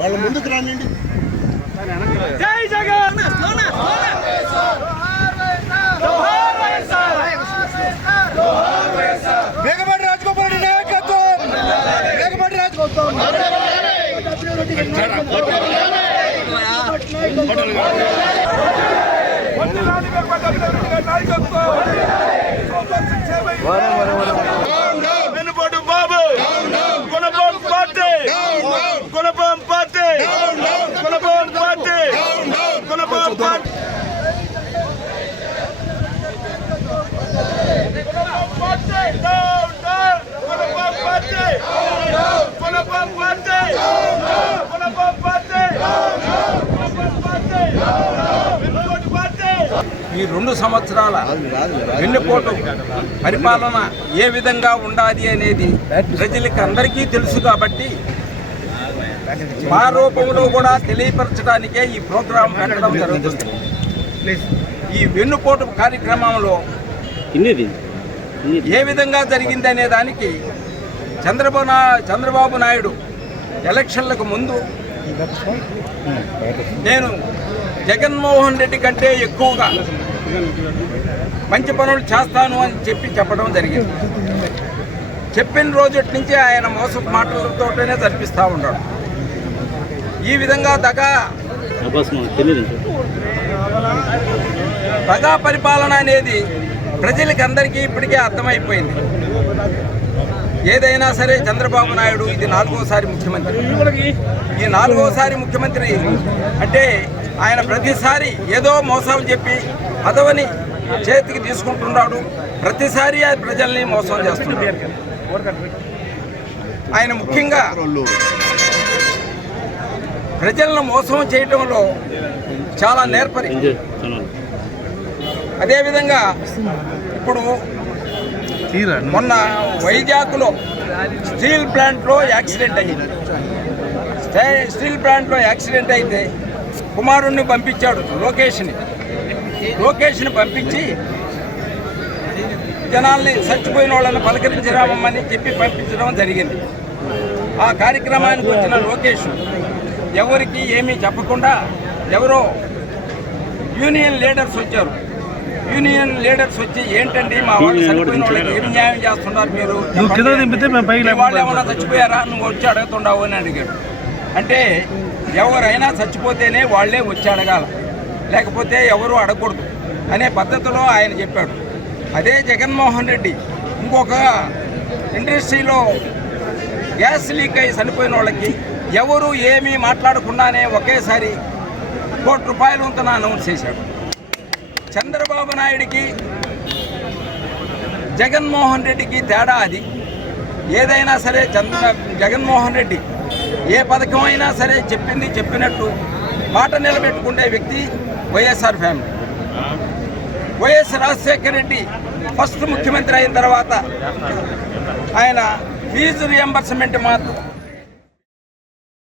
వాళ్ళ ముందుకు రానండి. జై జగన్. మేఘపాటి రాజగోపాల్ రెడ్డి నాయకత్వం. మేఘపాటి రాజగోపాల్ వెనుపోటు బాబు గుణపం పార్టీ గుణపం పార్టీ గుణపం పార్టీ గుణపం పార్టీ ఈ 2 సంవత్సరాల వెన్నుపోటు పరిపాలన ఏ విధంగా ఉండాలి అనేది ప్రజలకి అందరికీ తెలుసు కాబట్టి మా రూపంలో కూడా తెలియపరచడానికే ఈ ప్రోగ్రాం పెట్టడం జరుగుతుంది. ఈ వెన్నుపోటు కార్యక్రమంలో ఏ విధంగా జరిగిందనే దానికి చంద్రబాబు నాయుడు ఎలక్షన్లకు ముందు నేను జగన్మోహన్ రెడ్డి కంటే ఎక్కువగా మంచి పనులు చేస్తాను అని చెప్పడం జరిగింది. చెప్పిన రోజు నుంచి ఆయన మోసపు మాటలతోనే జరిపిస్తూ ఉన్నాడు. ఈ విధంగా దగా పరిపాలన అనేది ప్రజలకి అందరికీ ఇప్పటికే అర్థమైపోయింది. ఏదైనా సరే చంద్రబాబు నాయుడు ఇది 4వసారి ముఖ్యమంత్రి. ఈ 4వసారి ముఖ్యమంత్రి అంటే ఆయన ప్రతిసారి ఏదో మోసాలు చెప్పి పదవిని చేతికి తీసుకుంటున్నాడు. ప్రతిసారి ప్రజల్ని మోసం చేస్తున్నాడు. ఆయన ముఖ్యంగా ప్రజలను మోసం చేయటంలో చాలా నేర్పరి. అదేవిధంగా ఇప్పుడు మొన్న వైజాగ్లో స్టీల్ ప్లాంట్లో యాక్సిడెంట్ అయ్యింది. స్టీల్ ప్లాంట్లో యాక్సిడెంట్ అయితే కుమారుణ్ణి పంపించాడు లోకేష్ని పంపించి జనాల్ని చచ్చిపోయిన వాళ్ళని పలకరించరామని చెప్పి పంపించడం జరిగింది. ఆ కార్యక్రమానికి వచ్చిన లోకేష్ ఎవరికి ఏమీ చెప్పకుండా ఎవరో యూనియన్ లీడర్స్ వచ్చారు. యూనియన్ లీడర్స్ వచ్చి ఏంటండి మా వాళ్ళు చచ్చిపోయిన వాళ్ళకి ఏం న్యాయం చేస్తున్నారు మీరు, వాళ్ళు ఏమన్నా చచ్చిపోయారా నువ్వు వచ్చి అడుగుతుండవు అని అడిగాడు. అంటే ఎవరైనా చచ్చిపోతేనే వాళ్ళే వచ్చి అడగాల, లేకపోతే ఎవరు అడగకూడదు అనే పద్ధతిలో ఆయన చెప్పాడు. అదే జగన్మోహన్ రెడ్డి ఇంకొక ఇండస్ట్రీలో గ్యాస్ లీక్ అయ్యి చనిపోయిన వాళ్ళకి ఎవరు ఏమీ మాట్లాడకుండానే ఒకేసారి ₹1 వంతున అనౌన్స్ చేశాడు. చంద్రబాబు నాయుడికి జగన్మోహన్ రెడ్డికి తేడా అది. ఏదైనా సరే జగన్మోహన్ రెడ్డి ఏ పథకం అయినా సరే చెప్పింది చెప్పినట్టు మాట నిలబెట్టుకునే వ్యక్తి YSR family. YS Rajasekhara Reddy first ముఖ్యమంత్రి అయిన తర్వాత ఆయన ఫీజు రియంబర్స్మెంట్ మాత్రం